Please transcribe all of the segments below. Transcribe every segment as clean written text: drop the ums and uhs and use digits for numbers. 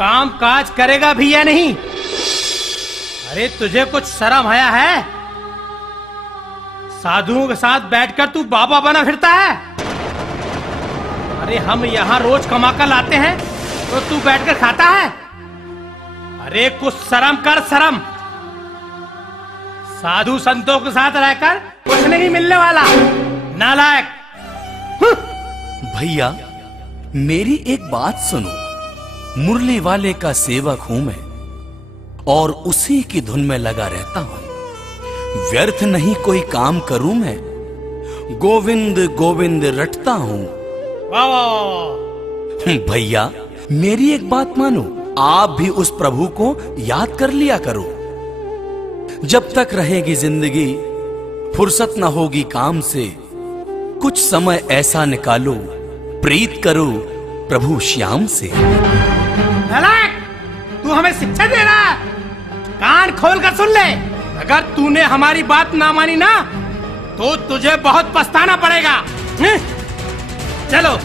काम काज करेगा भी या नहीं? अरे तुझे कुछ शर्म आया है? साधुओं के साथ बैठकर तू बाबा बना फिरता है। अरे हम यहाँ रोज कमा कर लाते हैं तो तू बैठकर खाता है? अरे कुछ शर्म कर, शर्म। साधु संतों के साथ रहकर कुछ नहीं मिलने वाला, नालायक। भैया मेरी एक बात सुनो, मुरली वाले का सेवक हूं मैं और उसी की धुन में लगा रहता हूं। व्यर्थ नहीं कोई काम करूं मैं, गोविंद गोविंद रटता हूं। वाह वाह। भैया मेरी एक बात मानो, आप भी उस प्रभु को याद कर लिया करो। जब तक रहेगी जिंदगी, फुर्सत न होगी काम से, कुछ समय ऐसा निकालो, प्रीत करो प्रभु श्याम से। नालायक, तू हमें शिक्षा दे रहा है? कान खोल कर सुन ले, अगर तूने हमारी बात ना मानी ना तो तुझे बहुत पछताना पड़ेगा। चलो।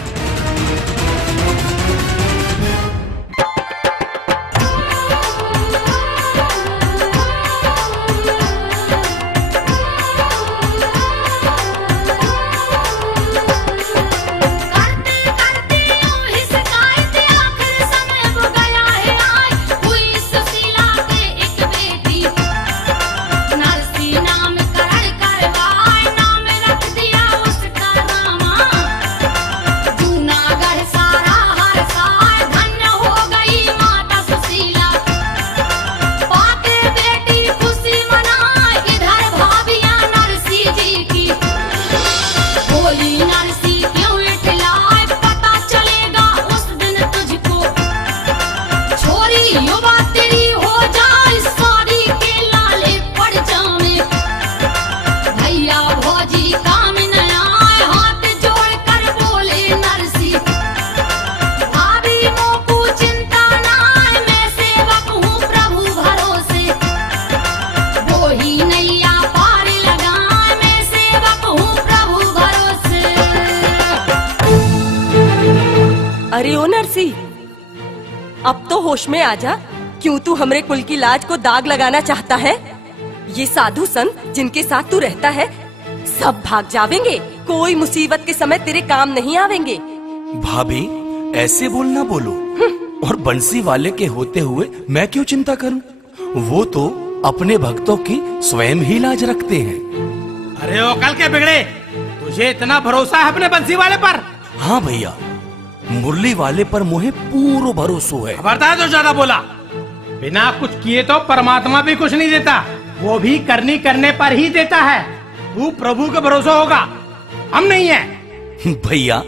अरे ओ नरसी, अब तो होश में आ जा। क्यों तू हमरे कुल की लाज को दाग लगाना चाहता है? ये साधु संत जिनके साथ तू रहता है सब भाग जावेंगे, कोई मुसीबत के समय तेरे काम नहीं आवेंगे। भाभी ऐसे बोलना बोलो, और बंसी वाले के होते हुए मैं क्यों चिंता करूं? वो तो अपने भक्तों की स्वयं ही लाज रखते हैं। अरे ओ कल के बिगड़े, तुझे इतना भरोसा है अपने बंसी वाले पर? हाँ भैया, मुरली वाले पर मुझे पूरा भरोसा है। खबरदार जो ज्यादा बोला। बिना कुछ किए तो परमात्मा भी कुछ नहीं देता, वो भी करनी करने पर ही देता है। तू प्रभु का भरोसा होगा, हम नहीं है। भैया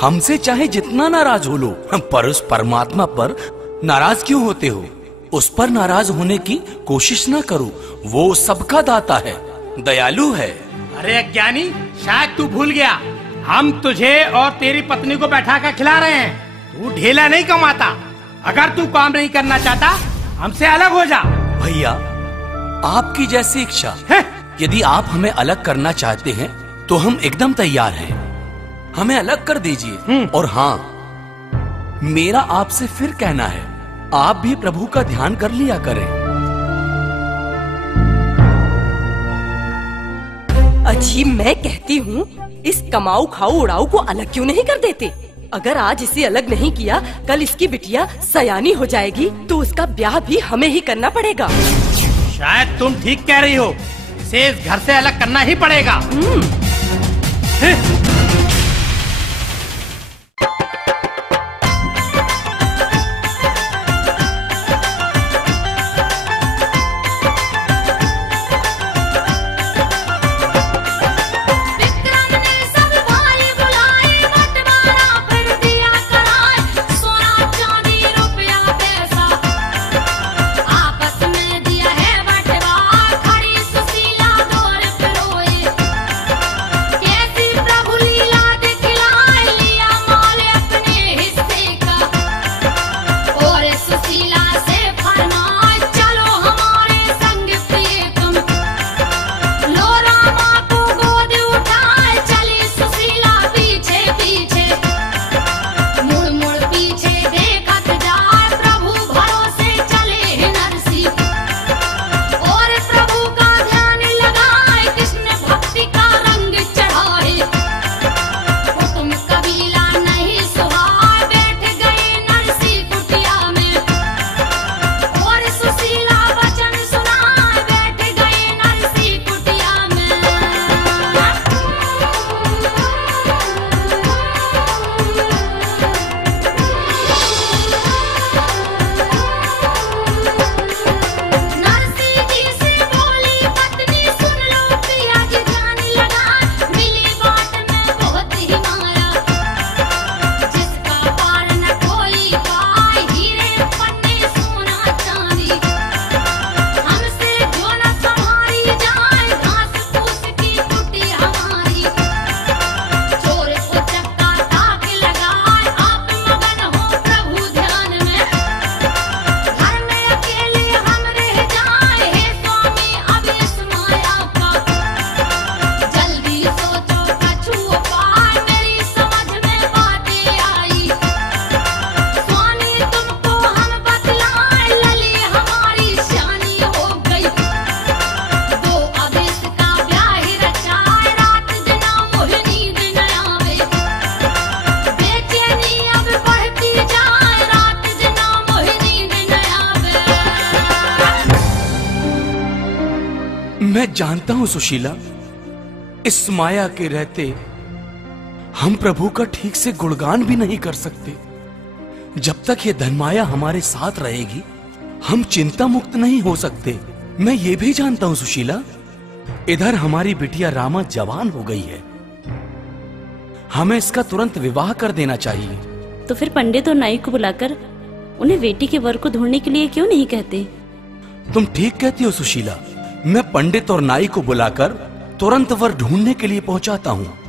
हमसे चाहे जितना नाराज हो लो, पर उस परमात्मा पर नाराज क्यों होते हो? उस पर नाराज होने की कोशिश ना करो, वो सबका दाता है, दयालु है। अरे अज्ञानी, शायद तू भूल गया, हम तुझे और तेरी पत्नी को बैठा कर खिला रहे हैं। तू ढेला नहीं कमाता। अगर तू काम नहीं करना चाहता हमसे अलग हो जा। भैया आपकी जैसी इच्छा। यदि आप हमें अलग करना चाहते हैं तो हम एकदम तैयार हैं, हमें अलग कर दीजिए। और हाँ, मेरा आपसे फिर कहना है, आप भी प्रभु का ध्यान कर लिया करें। अजीब, मैं कहती हूँ इस कमाऊ खाऊ उड़ाऊ को अलग क्यों नहीं कर देते? अगर आज इसे अलग नहीं किया, कल इसकी बिटिया सयानी हो जाएगी तो उसका ब्याह भी हमें ही करना पड़ेगा। शायद तुम ठीक कह रही हो, इसे इस घर से अलग करना ही पड़ेगा। प्रभु मैं जानता हूं सुशीला, इस माया के रहते हम प्रभु का ठीक से गुणगान भी नहीं कर सकते। जब तक ये धनमाया हमारे साथ रहेगी, हम चिंता मुक्त नहीं हो सकते। मैं ये भी जानता हूं सुशीला, इधर हमारी बिटिया रामा जवान हो गई है, हमें इसका तुरंत विवाह कर देना चाहिए। तो फिर पंडित और नाई को बुलाकर उन्हें बेटी के वर को ढूंढने के लिए क्यों नहीं कहते? तुम ठीक कहती हो सुशीला, मैं पंडित और नाई को बुलाकर तुरंत वर ढूंढने के लिए पहुंचाता हूं।